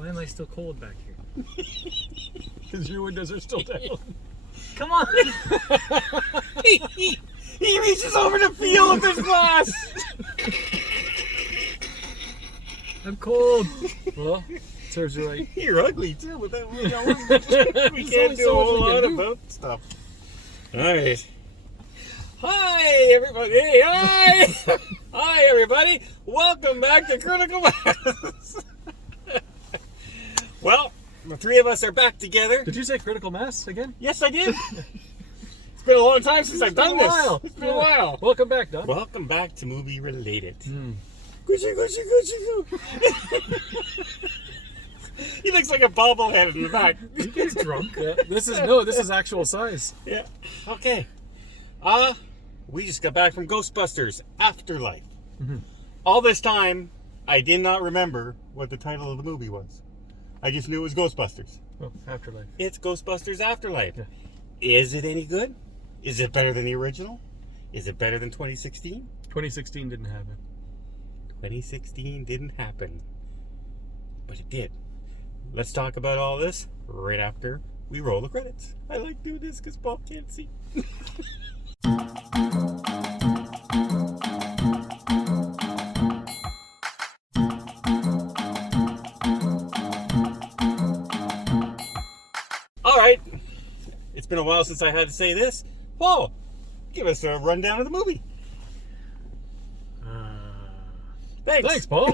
Why am I still cold back here? Because your windows are still down. Come on! He reaches over to feel with his glass. I'm cold. Well, serves you right. You're ugly too, but that we can't do a whole lot about stuff. All right. Hi everybody! Hey, hi! Hi everybody! Welcome back to Critical Mass. Well, the three of us are back together. Did you say critical mass again? Yes, I did. It's been a long time since I've done this. It's been a while. Welcome back, Don. Welcome back to Movie Related. Mm. Gucci, Gucci, Gucci, Gucci. He looks like a bobblehead in the back. You guys drunk? Yeah. This is actual size. Yeah. Okay. We just got back from Ghostbusters Afterlife. Mm-hmm. All this time, I did not remember what the title of the movie was. I just knew it was Ghostbusters. Oh, Afterlife. It's Ghostbusters Afterlife. Yeah. Is it any good? Is it better than the original? Is it better than 2016? 2016 didn't happen. 2016 didn't happen. But it did. Let's talk about all this right after we roll the credits. I like doing this because Bob can't see. All right. It's been a while since I had to say this. Paul, give us a rundown of the movie. Thanks, Paul.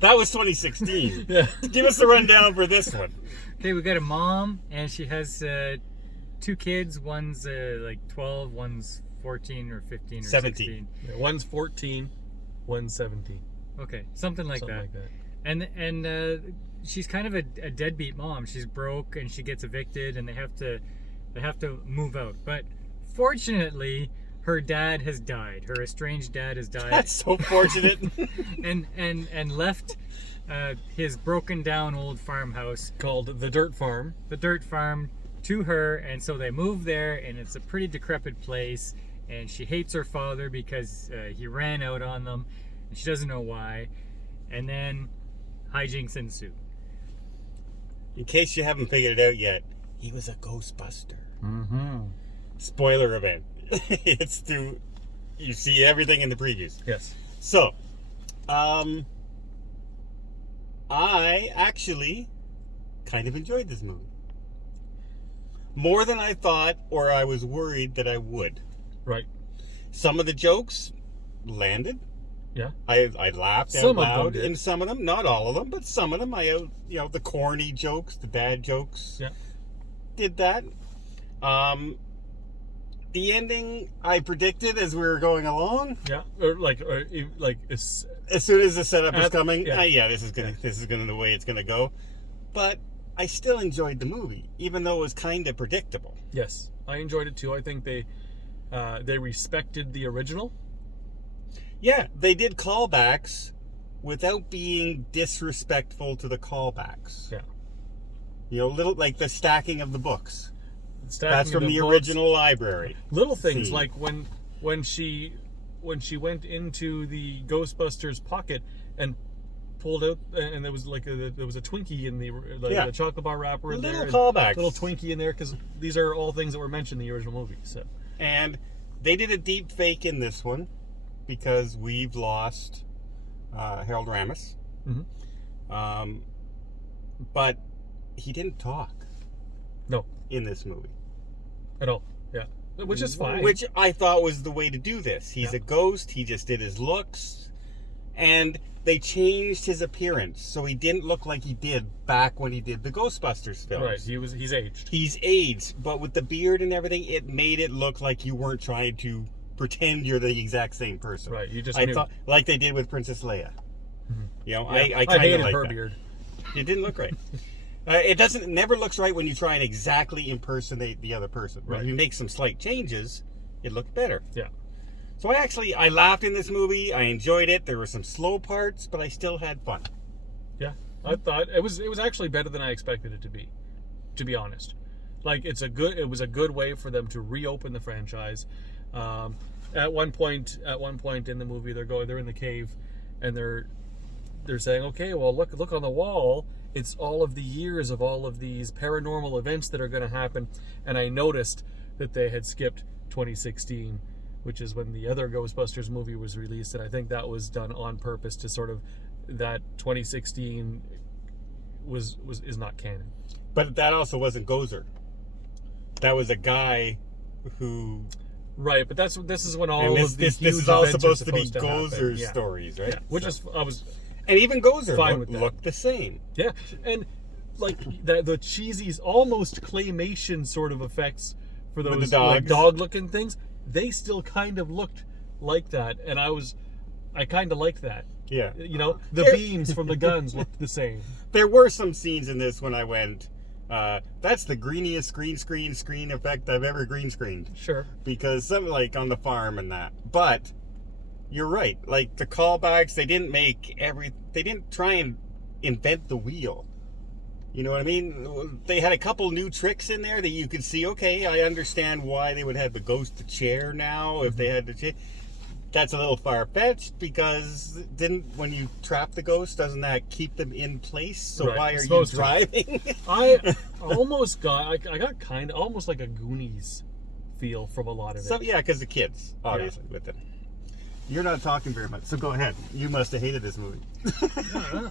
That was 2016. Yeah. Give us the rundown for this one. Okay, we got a mom, and she has two kids. One's like 12, one's 14 or 15 or 17. 16. Yeah, one's 14, one's 17. Okay, something like that. And she's kind of a deadbeat mom. She's broke, and she gets evicted, and they have to move out. But fortunately, her dad has died. Her estranged dad has died. That's so fortunate. and left his broken down old farmhouse Called The Dirt Farm. The Dirt Farm to her, and so they move there, and it's a pretty decrepit place, and she hates her father because he ran out on them, and she doesn't know why, and then hijinks ensue. In case you haven't figured it out yet, he was a Ghostbuster. Mm-hmm. Spoiler event. It's through, you see everything in the previews. Yes. So, I actually kind of enjoyed this movie. More than I thought, or I was worried that I would. Right. Some of the jokes landed. Yeah. I laughed out Some of them loud did. in some of them, not all of them, but some of them. The corny jokes, the dad jokes. Yeah. Did that. The ending I predicted as we were going along. Yeah. It's, As soon as the setup was coming, yeah. this is gonna the way it's gonna go. But I still enjoyed the movie, even though it was kind of predictable. yes, I enjoyed it too. I think they respected the original. Yeah, they did callbacks without being disrespectful to the callbacks. Yeah. Little like the stacking of the books. Stacking That's from the books. original library. Little things scene. like when she went into the Ghostbusters pocket and pulled out, and there was a Twinkie in the chocolate bar wrapper in Little there. callbacks. Little Twinkie in there, because these are all things that were mentioned in the original movie. So. And they did a deep fake in this one because we've lost Harold Ramis. Mm-hmm. But he didn't talk. No. In this movie. At all. Yeah. Which is fine. Which I thought was the way to do this. He's a ghost. He just did his looks. And they changed his appearance. So he didn't look like he did back when he did the Ghostbusters films. Right. He's aged. He's aged. But with the beard and everything, it made it look like you weren't trying to pretend you're the exact same person. Right. You just I knew. thought, like they did with Princess Leia. Mm-hmm. Yeah. I kind hated of like her that. beard. It didn't look right. It never looks right when you try and exactly impersonate the other person. Right. If you make some slight changes, it looked better. Yeah. So I laughed in this movie. I enjoyed it. There were some slow parts, but I still had fun. Yeah. I thought it was actually better than I expected it to be honest. Like it was a good way for them to reopen the franchise. At one point in the movie, they're in the cave, and they're saying, okay, well, look on the wall. It's all of the years of all of these paranormal events that are going to happen. And I noticed that they had skipped 2016, which is when the other Ghostbusters movie was released. And I think that was done on purpose to sort of, that 2016 is not canon. But that also wasn't Gozer. That was a guy who... Right, but this is when all of these this huge is all events supposed are to be supposed to happen. Gozer's Yeah. stories, right? Yeah, which is I was and even Gozer fine with that. looked the same. Yeah, and like the cheesy, almost claymation sort of effects for With those the like dogs. dog-looking things, they still kind of looked like that, and I kind of liked that. Yeah. You know, the There- beams from the guns looked the same. There were some scenes in this when I went, that's the greeniest green screen effect I've ever green screened. Sure. Because something like on the farm and that. But you're right. Like the callbacks, they didn't try and invent the wheel. You know what I mean? They had a couple new tricks in there that you could see, okay, I understand why they would have the ghost chair now if they had the chair. That's a little far-fetched because when you trap the ghost, doesn't that keep them in place? So Right, why are you supposed to. driving? I almost got I got kind of almost like a Goonies feel from a lot of it. So yeah, because the kids, obviously, with it. You're not talking very much, so go ahead. You must have hated this movie.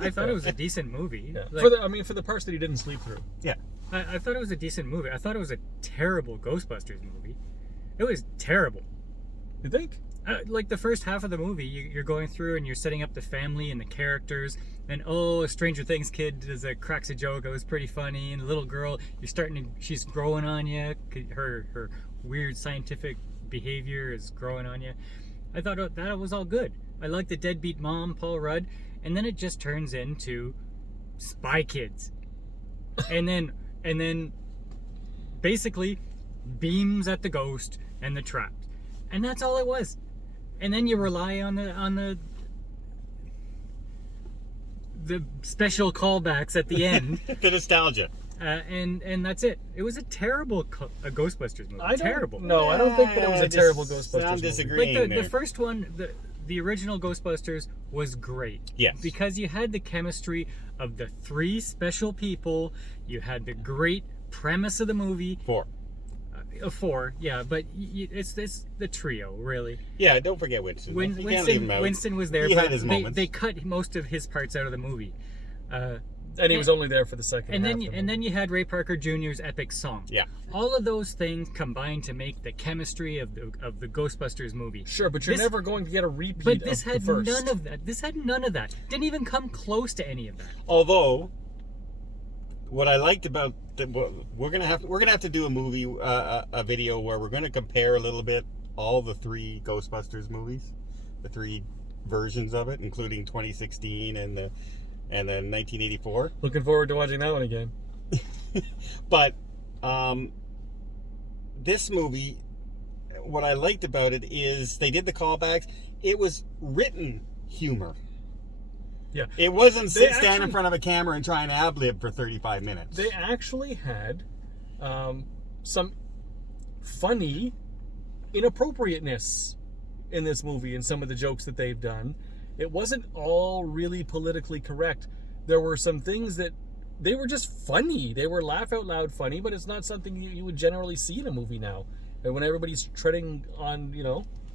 I thought it was a decent movie. Yeah. Like, For the parts that he didn't sleep through. Yeah. I thought it was a decent movie. I thought it was a terrible Ghostbusters movie. It was terrible. You think? Like the first half of the movie, you're going through and you're setting up the family and the characters, and a Stranger Things kid cracks a joke. It was pretty funny, and the little girl, she's growing on you. Her weird scientific behavior is growing on you. I thought that was all good. I like the deadbeat mom, Paul Rudd, and then it just turns into Spy Kids, and then basically beams at the ghost and the trapped, and that's all it was. And then you rely on the special callbacks at the end, The nostalgia. and that's it. It was a terrible Ghostbusters movie. Terrible. No, I don't think that it was a terrible I'm Ghostbusters movie. disagreeing Like the there. first one, the original Ghostbusters was great. Yes. Because you had the chemistry of the three special people. You had the great premise of the movie. 4. 4, yeah, but it's the trio, really. Yeah, don't forget Winston. You can't leave him out. Winston was there, He but had his moments. they cut most of his parts out of the movie. And he was only there for the second And half then of the and then movie. you had Ray Parker Jr.'s epic song. Yeah. All of those things combined to make the chemistry of the Ghostbusters movie. Sure, but you're This- never going to get a repeat But this of had the first. none of that. This had none of that. Didn't even come close to any of that. Although, what I liked about we're gonna have to do a movie, a video where we're gonna compare a little bit all the 3 Ghostbusters movies, the 3 versions of it, including 2016 and the 1984. Looking forward to watching that one again. But this movie, what I liked about it is they did the callbacks. It was written humor. Yeah. It wasn't They stand in actually- front of a camera and try and ad-lib for 35 minutes. They actually had some funny inappropriateness in this movie and some of the jokes that they've done. It wasn't all really politically correct. There were some things that they were just funny. They were laugh out loud funny, but it's not something you would generally see in a movie now. And when everybody's treading on,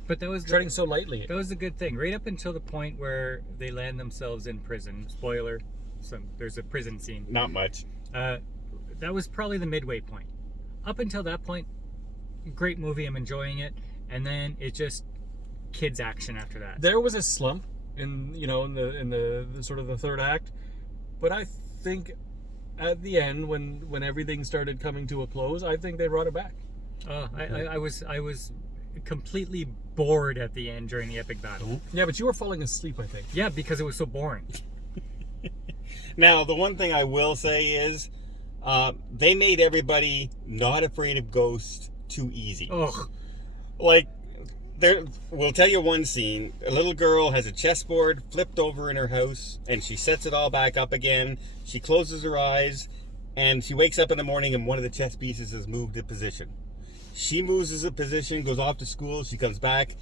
But that was treading so lightly. That was a good thing, right up until the point where they land themselves in prison. Spoiler: there's a prison scene. Not much. That was probably the midway point. Up until that point, great movie. I'm enjoying it, and then it just kids action after that. There was a slump in the sort of the third act, but I think at the end when everything started coming to a close, I think they brought it back. I was completely bored at the end during the epic battle. Yeah, but you were falling asleep, I think. Yeah, because it was so boring. Now, the one thing I will say is they made everybody not afraid of ghosts too easy. Ugh. Like, we'll tell you one scene. A little girl has a chessboard flipped over in her house, and she sets it all back up again. She closes her eyes, and she wakes up in the morning, and one of the chess pieces has moved a position. She moves a position, goes off to school. She comes back.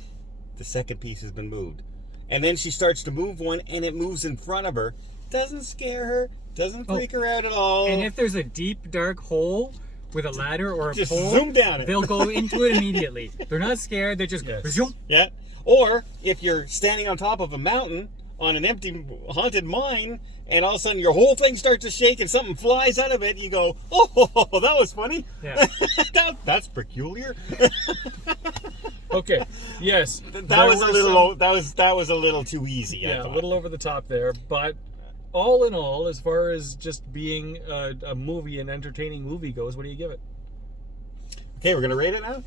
The second piece has been moved. and then she starts to move one, and it moves in front of her. Doesn't scare her. Doesn't freak her out at all. And if there's a deep, dark hole with a ladder or a just pole, zoom down it. they'll go into it immediately. They're not scared. They just zoom. Yeah. Or if you're standing on top of a mountain on an empty haunted mine, and all of a sudden your whole thing starts to shake and something flies out of it, you go, "Oh, that was funny." Yeah. That's peculiar. Okay. Yes. That was a little too easy. Yeah, a little over the top there, but all in all, as far as just being a movie, an entertaining movie goes, what do you give it? Okay, we're gonna rate it now.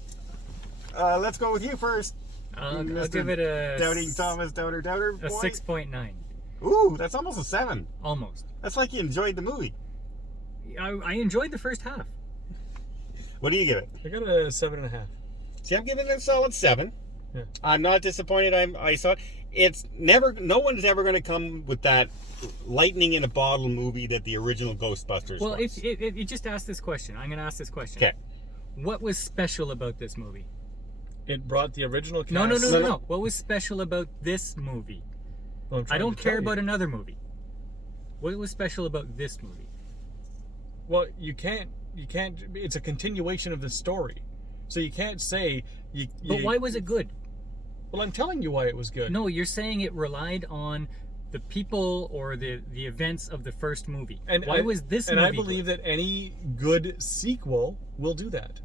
Let's go with you first. I'll give it a Doubting Thomas Doubter a boy. 6.9. Ooh, that's almost a 7. Almost. That's like you enjoyed the movie. I enjoyed the first half. What do you give it? I got a 7.5. See, I'm giving it a solid 7. Yeah. I'm not disappointed. I saw it. It's never. No one's ever going to come with that lightning in a bottle movie that the original Ghostbusters Well, was. it just asked this question. I'm going to ask this question. Okay. What was special about this movie? It brought the original cast. No. What was special about this movie? Well, I don't care about another movie. What was special about this movie? Well, you can't. It's a continuation of the story, so you can't say. But why was it good? Well, I'm telling you why it was good. No, you're saying it relied on the people or the events of the first movie. And why was this and movie I believe good? that any good sequel will do that.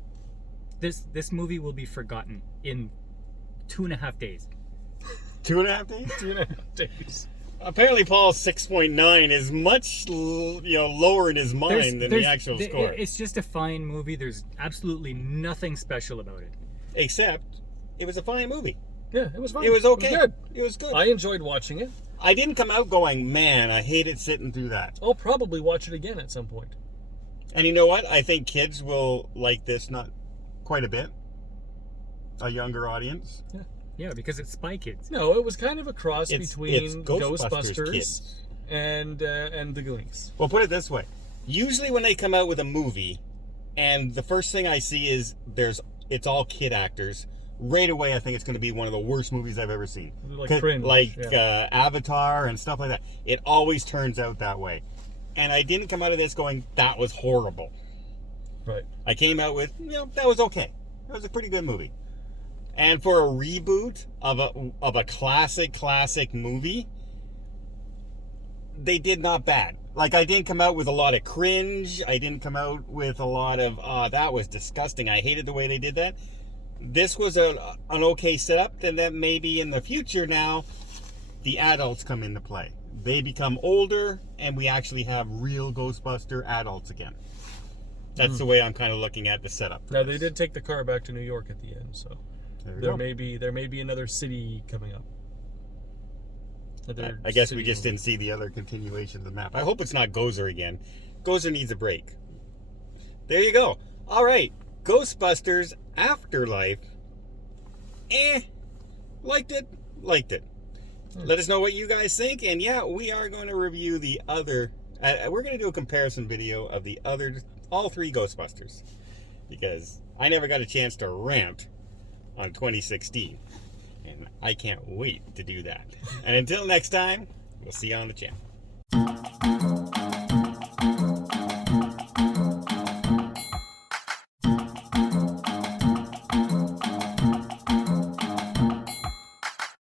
This movie will be forgotten in 2.5 days. 2.5 days? 2.5 days. Apparently, Paul's 6.9 is much lower in his mind than the actual score. It's just a fine movie. There's absolutely nothing special about it. Except, it was a fine movie. Yeah, it was fun. It was okay. It was good. It was good. I enjoyed watching it. I didn't come out going, man, I hated sitting through that. I'll probably watch it again at some point. And you know what? I think kids will like this not quite a bit. A younger audience. Yeah, because it's Spy Kids. No, it was kind of a cross It's between Ghostbusters kids. and the Goonies. Well, put it this way. Usually when they come out with a movie, and the first thing I see is it's all kid actors, right away I think it's going to be one of the worst movies I've ever seen. Like cringe. Avatar and stuff like that. It always turns out that way. And I didn't come out of this going, that was horrible. Right. I came out with, that was okay. That was a pretty good movie. And for a reboot of a classic movie, they did not bad. Like, I didn't come out with a lot of cringe. I didn't come out with a lot of, that was disgusting. I hated the way they did that. This was an okay setup, and that maybe in the future now, the adults come into play. They become older, and we actually have real Ghostbuster adults again. That's the way I'm kind of looking at the setup. Now, they did take the car back to New York at the end, so there may be another city coming up. I guess we just didn't see the other continuation of the map. I hope it's not Gozer again. Gozer needs a break. There you go. All right. Ghostbusters Afterlife. Liked it. Let us know what you guys think. And yeah, we are going to review the other. We're going to do a comparison video of all 3 Ghostbusters. Because I never got a chance to rant on 2016. And I can't wait to do that. And until next time, we'll see you on the channel.